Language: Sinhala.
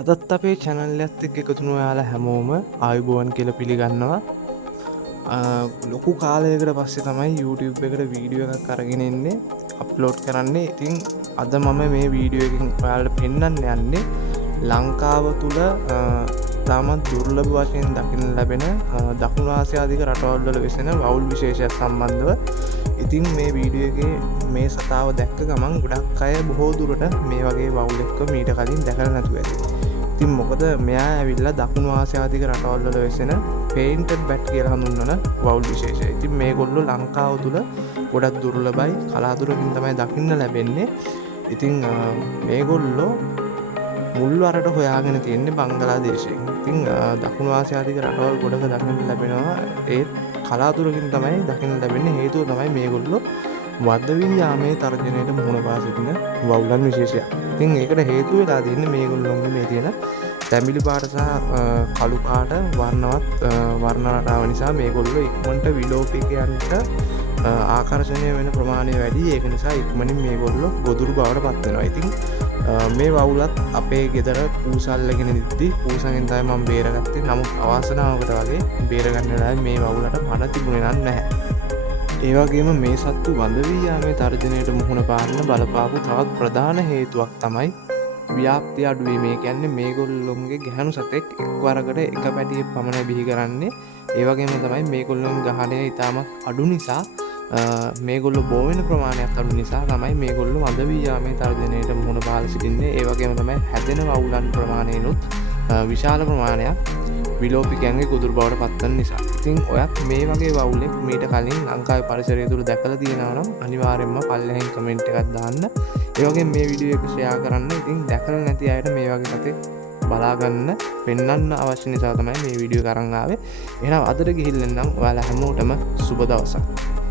අදත් අපේ චැනල් ඇත් එක් එකතුන යාලා හැමෝම ආයුබෝවන් කියල පිළිගන්නවා. ලොකු කාලයකට පස්සේ තමයි YouTube එකට වීඩියෝ එකක් කරගෙන එන්නේ අප්ලෝඩ් කරන්නේ. ඉතින් අද මම මේ වීඩියෝ එකින් ඔයාලට පෙන්වන්න යන්නේ ලංකාව තුළ තාමත් දුර්ලභ වශයෙන් දකින්න ලැබෙන දකුණු ආසියාදික රටවල්වල වෙසෙන වවුල් විශේෂයක් සම්බන්ධව. ඉතින් මේ වීඩියෝ එකේ මේ සතාව දැක්ක ගමන් ගොඩක් අය බොහෝ දුරට මේ වගේ වවුල් එක්ක මීට කලින් දැකලා නැතුව ඇති. ඉතින් මොකද මෙයා ඇවිල්ලා දකුණු ආසියාදික රටවල්වල වෙසෙන පේන්ටඩ් බැට් කියලා හඳුන්වන වවුල් විශේෂය. ඉතින් මේගොල්ලෝ ලංකාව තුළ ගොඩක් දුර්ලභයි, කලාතුරකින් තමයි දකින්න ලැබෙන්නේ. ඉතින් මේගොල්ලෝ මුල් වරට හොයාගෙන තියෙන්නේ බංගලාදේශයෙන්. ඉතින් දකුණු ආසියාදික රටවල් ගොඩක දකින්න ලැබෙනවා. ඒත් කලාතුරකින් තමයි දකින්න ලැබෙන්නේ. හේතුව තමයි මේගොල්ලෝ වදවියාමේ තර්ජනයට මුහුණ පා සිටින වවුලන් විශේෂයක්. ඉතින් ඒකට හේතුව වෙලා තියෙන්නේ මේගොල්ලෝගේ මේ තියෙන තැඹිලි පාට සහ කළු පාට වර්ණවත් වර්ණ රටාව නිසා මේගොල්ලෝ ඉක්මනට විලෝපිකයන්ට ආකර්ෂණය වෙන ප්‍රමාණය වැඩි. ඒක නිසා ඉක්මනින් මේගොල්ලෝ ගොදුරු බවට පත් වෙනවා. ඉතින් මේ වවුලත් අපේ ගෙදර පූසල්ලගෙන ඉද්දි පූසගෙන් තමයි මම බේරගත්තේ. නමුත් අවාසනාවකට වගේ බේරගන්න වෙලාවේ මේ වවුලට මන තිබුණේ නැහැ. ඒ වගේම මේ සත්තු වඳවීයාමේ තර්ජනයට මුහුණ පාන්න බලපාපු තවත් ප්‍රධාන හේතුවක් තමයි ව්‍යාප්තිය අඩුවීම. ඒ කියන්නේ මේගොල්ලොන්ගේ ගැහැණු සතෙක් එක්වරකට එක පැටියෙක් පමණ බිහි කරන්නේ. ඒ වගේම තමයි මේගොල්ලොන්ගේ ගහණය ඉතාමත් අඩු නිසා මේගොල්ලෝ බෝ වෙන ප්‍රමාණයක් අඩු නිසා තමයි මේගොල්ලෝ වඳවීයාමේ තර්ජනයට මුහුණ පාලා සිටින්නේ. ඒ වගේම තමයි හැදෙන වවුලන් ප්‍රමාණයනොත් විශාල ප්‍රමාණයක් විලෝපිකයන්ගේ ගොදුරු බවට පත්වන නිසා. ඉතින් ඔයත් මේ වගේ වවුලෙක් මීට කලින් ලංකාවේ පරිසරය තුළ දැකලා තියෙනවා නම් අනිවාර්යෙන්ම පල්ලෙහෙන් කමෙන්ට් එකක් දාන්න. ඒ වගේම මේ වීඩියෝ එක ෂෙයා කරන්න. ඉතින් දැකලා නැති අයට මේ වගේ සතෙක් බලා ගන්න පෙන්වන්න අවශ්‍ය නිසා තමයි මේ වීඩියෝ එක අරන් ආවේ. එහෙනම් අදට ගිහින් එන්නම්. ඔයාලා හැමෝටම සුබ දවසක්.